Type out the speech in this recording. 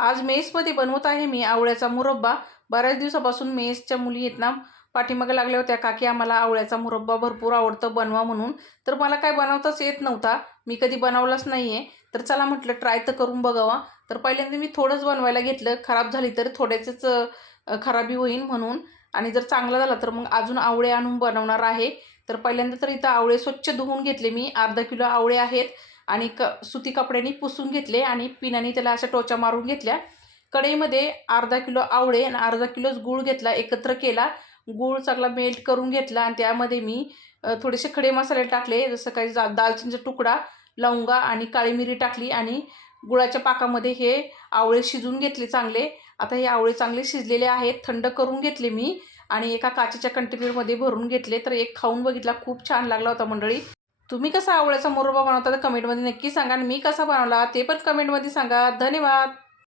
आज मेसमध्ये बनवत आहे मी आवळ्याचा मुरब्बा. बऱ्याच दिवसापासून मेसच्या मुली आहेत ना, पाठीमागे लागल्या होत्या, "काकी आम्हाला आवळ्याचा मुरब्बा भरपूर आवडतं, बनवा" म्हणून. तर मला काय बनवताच येत नव्हता. मी कधी बनवलाच नाही आहे. तर चला म्हटलं ट्राय तर करून बघावा. तर पहिल्यांदा मी थोडंच बनवायला घेतलं. खराब झाली तर थोड्याचंच खराबी होईल म्हणून. आणि जर चांगला झाला तर मग अजून आवळे आणून बनवणार आहे. तर पहिल्यांदा तर इथं आवळे स्वच्छ धुवून घेतले मी. अर्धा किलो आवळे आहेत आणि सुती कपड्याने पुसून घेतले आणि पिण्याने त्याला अशा टोचा मारून घेतल्या. कढईमध्ये अर्धा किलो आवळे आणि अर्धा किलोच गूळ घेतला, एकत्र केला. गूळ चांगला मेल्ट करून घेतला आणि त्यामध्ये मी थोडेसे खडे मसाले टाकले, जसं काही दालचिनीचा तुकडा, लवंगा आणि काळी मिरी टाकली आणि गुळाच्या पाकामध्ये हे आवळे शिजवून घेतले चांगले. आता हे आवळे चांगले शिजलेले आहेत. थंड करून घेतले मी आणि एका काचेच्या कंटेनरमध्ये भरून घेतले. तर एक खाऊन बघितला, खूप छान लागला होता मंडळी. तुम्ही कसा आवळ्याचा मुरब्बा बनवता तर कमेंटमध्ये नक्की सांगा आणि मी कसा बनवला ते पण कमेंटमध्ये सांगा. धन्यवाद.